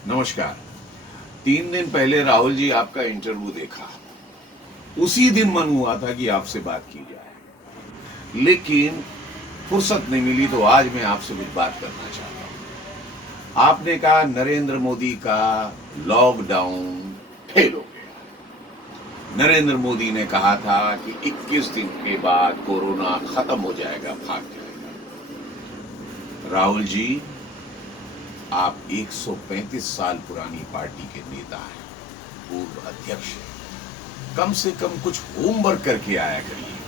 नमस्कार। 3 दिन पहले राहुल जी आपका इंटरव्यू देखा। उसी दिन मन हुआ था कि आपसे बात की जाए, लेकिन फुर्सत नहीं मिली, तो आज मैं आपसे कुछ बात करना चाहता हूं। आपने कहा नरेंद्र मोदी का लॉकडाउन फेल हो गया। नरेंद्र मोदी ने कहा था कि 21 दिन के बाद कोरोना खत्म हो जाएगा, भाग जाएगा। राहुल जी, आप 135 साल पुरानी पार्टी के नेता हैं, पूर्व अध्यक्ष हैं। कम से कम कुछ होमवर्क करके आया करिए।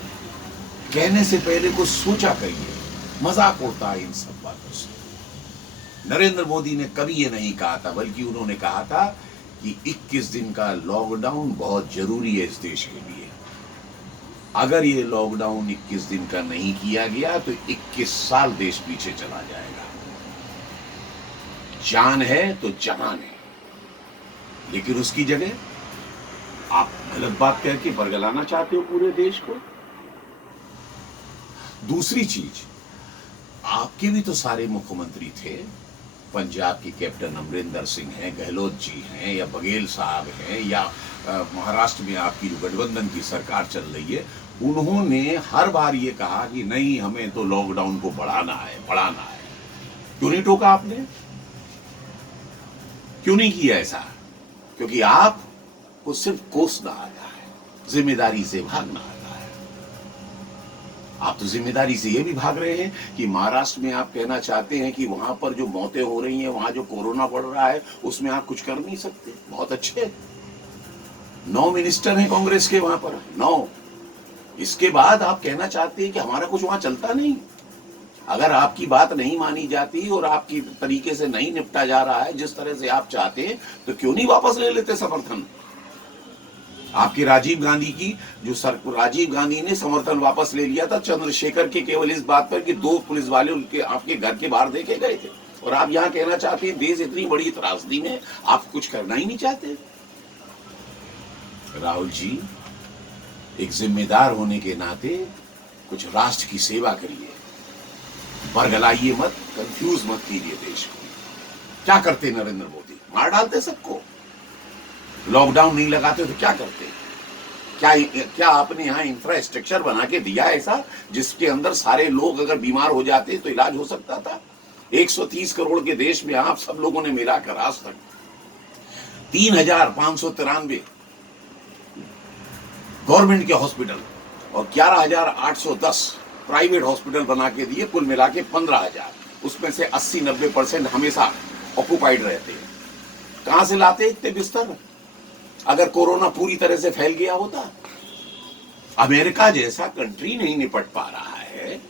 कहने से पहले कुछ सोचा करिए। मजाक उड़ता है इन सब बातों से। नरेंद्र मोदी ने कभी ये नहीं कहा था, बल्कि उन्होंने कहा था कि 21 दिन का लॉकडाउन बहुत जरूरी है इस देश के लिए। अगर ये लॉकडाउन 21 दिन का नहीं किया गया तो 21 साल देश पीछे चला जाएगा। जान है तो जहान है, लेकिन उसकी जगह आप गलत बात करके बरगलाना चाहते हो पूरे देश को। दूसरी चीज, आपके भी तो सारे मुख्यमंत्री थे। पंजाब के कैप्टन अमरिंदर सिंह हैं, गहलोत जी हैं, या बघेल साहब हैं, या महाराष्ट्र में आपकी जो गठबंधन की सरकार चल रही है, उन्होंने हर बार ये कहा कि नहीं, हमें तो लॉकडाउन को बढ़ाना है। क्यों नहीं टोका आपने? क्यों नहीं किया ऐसा? क्योंकि आपको सिर्फ कोसना आता है, जिम्मेदारी से भागना आता है। आप तो जिम्मेदारी से ये भी भाग रहे हैं कि महाराष्ट्र में आप कहना चाहते हैं कि वहां पर जो मौतें हो रही हैं, वहां जो कोरोना बढ़ रहा है, उसमें आप कुछ कर नहीं सकते। बहुत अच्छे, 9 मिनिस्टर हैं कांग्रेस के वहां पर, 9। इसके बाद आप कहना चाहते हैं कि हमारा कुछ वहां चलता नहीं। अगर आपकी बात नहीं मानी जाती और आपकी तरीके से नहीं निपटा जा रहा है जिस तरह से आप चाहते हैं, तो क्यों नहीं वापस ले लेते समर्थन? आपके राजीव गांधी की राजीव गांधी ने समर्थन वापस ले लिया था चंद्रशेखर के, केवल इस बात पर कि 2 पुलिस वाले उनके आपके घर के बाहर देखे गए थे। और आप यहां कहना चाहते हैं देश इतनी बड़ी त्रासदी में आप कुछ करना ही नहीं चाहते। राहुल जी, एक जिम्मेदार होने के नाते कुछ राष्ट्र की सेवा करिए। बरगलाइए मत, कंफ्यूज मत कीजिए देश को। क्या करते नरेंद्र मोदी? मार डालते सबको। लॉकडाउन नहीं लगाते तो क्या करते? क्या आपने यहाँ इंफ्रास्ट्रक्चर बना के दिया ऐसा जिसके अंदर सारे लोग अगर बीमार हो जाते तो इलाज हो सकता था? 130 करोड़ के देश में आप सब लोगों ने मिलाकर आज तक 3,593 गवर्नमेंट के हॉस्पिटल और 11,810 प्राइवेट हॉस्पिटल बना के दिए, कुल मिला के 15,000। उसमें से 80-90% हमेशा ऑक्यूपाइड रहते हैं। कहां से लाते इतने बिस्तर? अगर कोरोना पूरी तरह से फैल गया होता? अमेरिका जैसा कंट्री नहीं निपट पा रहा है,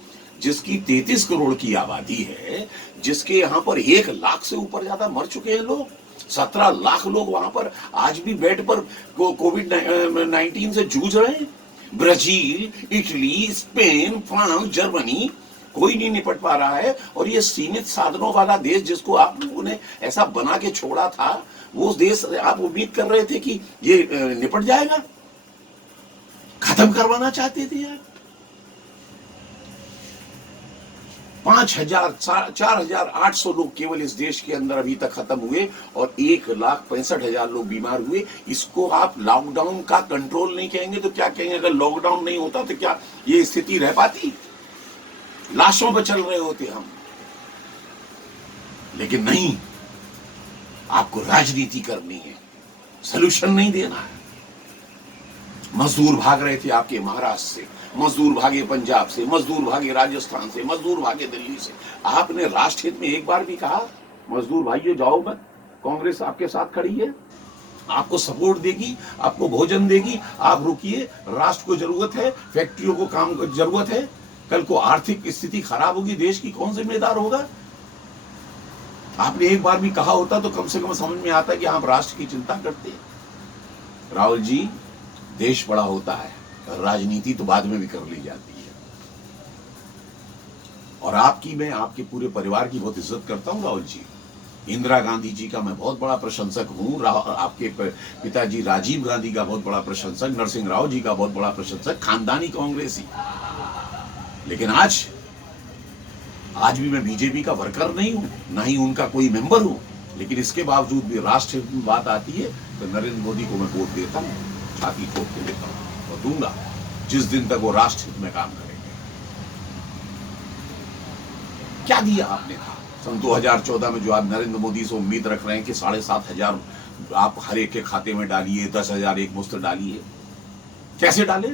जिसकी 33 करोड़ की आबादी है, जिसके यहां पर 1 लाख से ऊपर ज्यादा मर चुके हैं लोग, 17 लाख लोग वहां पर आज भी बेड पर कोविड-19 से जूझ रहे हैं। Brazil, Italy, Spain, France, Germany, कोई नहीं निपट पा रहा है। और ये सीमित साधनों वाला देश जिसको आप लोगों ने ऐसा बना के छोड़ा था, वो देश आप उम्मीद कर रहे थे कि ये निपट जाएगा? खत्म करवाना चाहते थे यार। 4,800 लोग केवल इस देश के अंदर अभी तक खत्म हुए और 1,65,000 लोग बीमार हुए। इसको आप लॉकडाउन का कंट्रोल नहीं कहेंगे तो क्या कहेंगे? अगर लॉकडाउन नहीं होता तो क्या ये स्थिति रह पाती? लाशों पर चल रहे होते हम। लेकिन नहीं, आपको राजनीति करनी है, सलूशन नहीं देना है। मजदूर भाग रहे थे आपके महाराष्ट्र से, मजदूर भागे पंजाब से, मजदूर भागे राजस्थान से, मजदूर भागे दिल्ली से। आपने राष्ट्र हित में एक बार भी कहा मजदूर भाइयों जाओ मत, कांग्रेस आपके साथ खड़ी है, आपको सपोर्ट देगी, आपको भोजन देगी, आप रुकिए, राष्ट्र को जरूरत है, फैक्ट्रियों को काम की जरूरत है। कल को आर्थिक स्थिति खराब होगी देश की, कौन जिम्मेदार होगा? आपने एक बार भी कहा होता तो कम से कम समझ में आता कि आप राष्ट्र की चिंता करते हैं। राहुल जी, देश बड़ा होता है, राजनीति तो बाद में भी कर ली जाती है। और मैं आपके पूरे परिवार की बहुत इज्जत करता हूं राहुल जी। इंदिरा गांधी जी का मैं बहुत बड़ा प्रशंसक हूं, आपके पिताजी राजीव गांधी का बहुत बड़ा प्रशंसक, नरसिंह राव जी का बहुत बड़ा प्रशंसक, खानदानी कांग्रेसी। लेकिन आज भी मैं बीजेपी का वर्कर नहीं हूं, ना ही उनका कोई मेंबर हूं। लेकिन इसके बावजूद भी राष्ट्र हित में बात आती है तो नरेंद्र मोदी को मैं वोट देता हूँ, छाती ठोक के देता हूँ और दूंगा जिस दिन तक वो राष्ट्र हित में काम करेंगे। क्या दिया आपने था सन 2014 में जो आप नरेंद्र मोदी से उम्मीद रख रहे हैं कि 7,500 आप हर एक के खाते में डालिए, 10,000 एक मुश्त डालिए, कैसे डाले?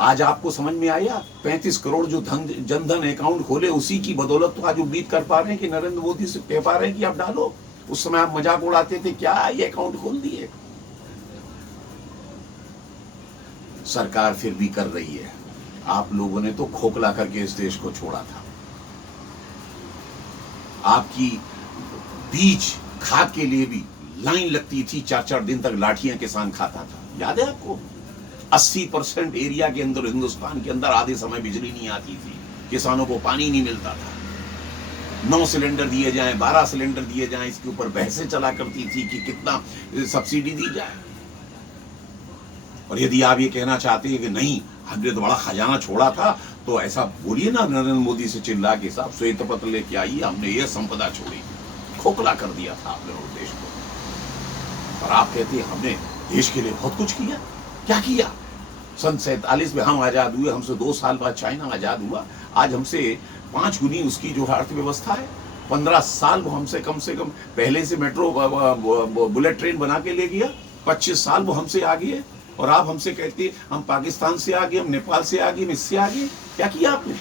आज आपको समझ में आया? 35 करोड़ जो जनधन अकाउंट खोले उसी की बदौलत तो आज उम्मीद कर पा रहे हैं कि नरेंद्र मोदी से कह पा रहे हैं कि आप डालो। उस समय आप मजाक उड़ाते थे, क्या ये अकाउंट खोल दिए। सरकार फिर भी कर रही है। आप लोगों ने तो खोखला करके इस देश को छोड़ा था। आपकी बीज खाद के लिए भी लाइन लगती थी, 4-4 दिन तक लाठियां किसान खाता था, याद है आपको? 80% एरिया के अंदर, हिंदुस्तान के अंदर आधे समय बिजली नहीं आती थी, किसानों को पानी नहीं मिलता था। 9 सिलेंडर दिए जाएं, 12 सिलेंडर दिए जाएं, इसके ऊपर बहसें चला करती थी कि कितना सब्सिडी दी जाए। और यदि आप ये कहना चाहते हैं कि नहीं हमने तो बड़ा खजाना छोड़ा था, तो ऐसा बोलिए ना नरेंद्र मोदी से चिल्ला के, साहब श्वेत पत्र लेके आइए, हमने ये संपदा छोड़ी। खोखला कर दिया था आपने देश को। और आप कहते हैं हमने देश के लिए बहुत कुछ किया। क्या किया? सन 47 में हम आजाद हुए, हमसे 2 साल बाद चाइना आजाद हुआ। आज हमसे 5 गुनी उसकी जो अर्थव्यवस्था है। 15 साल वो हमसे कम पहले से मेट्रो बुलेट ट्रेन बना के ले गया। 25 साल वो हमसे आगे है। और आप हमसे कहते हम पाकिस्तान से आगे, हम नेपाल से आगे, हम इससे आगे। क्या किया आपने?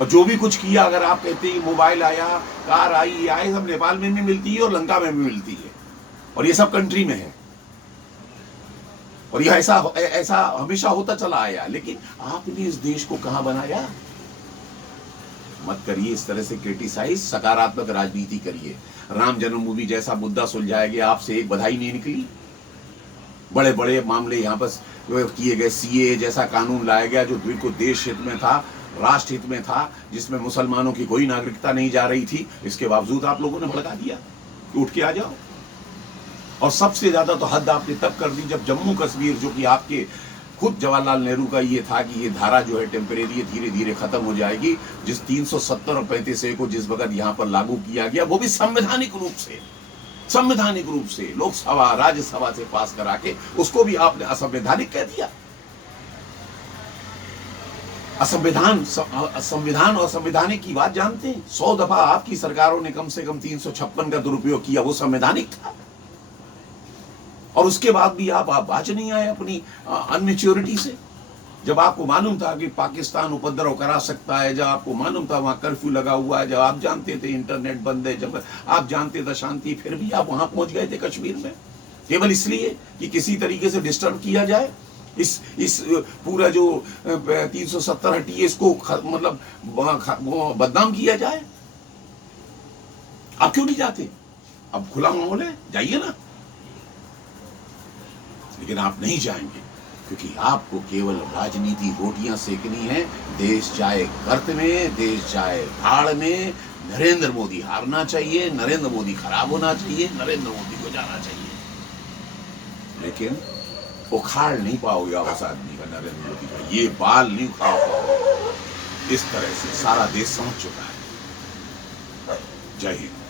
और जो भी कुछ किया, अगर आप कहते हैं मोबाइल आया, कार आई, ये आए, सब नेपाल में भी मिलती है और लंका में भी मिलती है, और ये सब कंट्री में है। और यह ऐसा हमेशा होता चला आया। लेकिन आपने इस देश को कहां बनाया? मत करिए इस तरह से क्रिटिसाइज, सकारात्मक राजनीति करिए। राम जन्मभूमि जैसा मुद्दा सुलझाया गया, आपसे एक बधाई नहीं निकली। बड़े बड़े मामले यहाँ पर किए गए, सीए जैसा कानून लाया गया जो बिल्कुल देश हित में था, राष्ट्र हित में था, जिसमें मुसलमानों की कोई नागरिकता नहीं जा रही थी। इसके बावजूद आप लोगों ने भड़का दिया कि उठ के आ जाओ। और सबसे ज्यादा तो हद आपने तब कर दी जब जम्मू कश्मीर, जो कि आपके खुद जवाहरलाल नेहरू का ये था कि ये धारा जो है टेम्परेरी धीरे धीरे खत्म हो जाएगी, जिस 370 और 35A को जिस वक्त यहाँ पर लागू किया गया, वो भी संवैधानिक रूप से लोकसभा राज्यसभा से पास करा के उसको भी आपने असंवैधानिक कह दिया। संविधान और संवैधानिक की बात जानते हैं। 100 दफा आपकी सरकारों ने कम से कम 356 का दुरुपयोग किया, वो संवैधानिक था। और उसके बाद भी आप बाज नहीं आए अपनी अनमेच्योरिटी से। जब आपको मालूम था कि पाकिस्तान उपद्रव करा सकता है, जब आपको मालूम था वहां कर्फ्यू लगा हुआ है, जब आप जानते थे इंटरनेट बंद है, जब आप जानते थे शांति, फिर भी आप वहां पहुंच गए थे कश्मीर में, केवल इसलिए कि किसी तरीके से डिस्टर्ब किया जाए, इस पूरा जो 370 हटिए इसको मतलब बदनाम किया जाए। आप क्यों नहीं जाते? अब खुला माहौल है, जाइए ना। लेकिन आप नहीं जाएंगे क्योंकि आपको केवल राजनीति रोटियां सेकनी है। देश जाए गर्त में, देश जाए भाड़ में, नरेंद्र मोदी हारना चाहिए, नरेंद्र मोदी खराब होना चाहिए, नरेंद्र मोदी को जाना चाहिए। लेकिन उखाड़ नहीं पाओगे आप उस आदमी का, नरेंद्र मोदी का ये बाल नहीं उखाड़ पाओगे। इस तरह से सारा देश समझ चुका है। जय हिंद।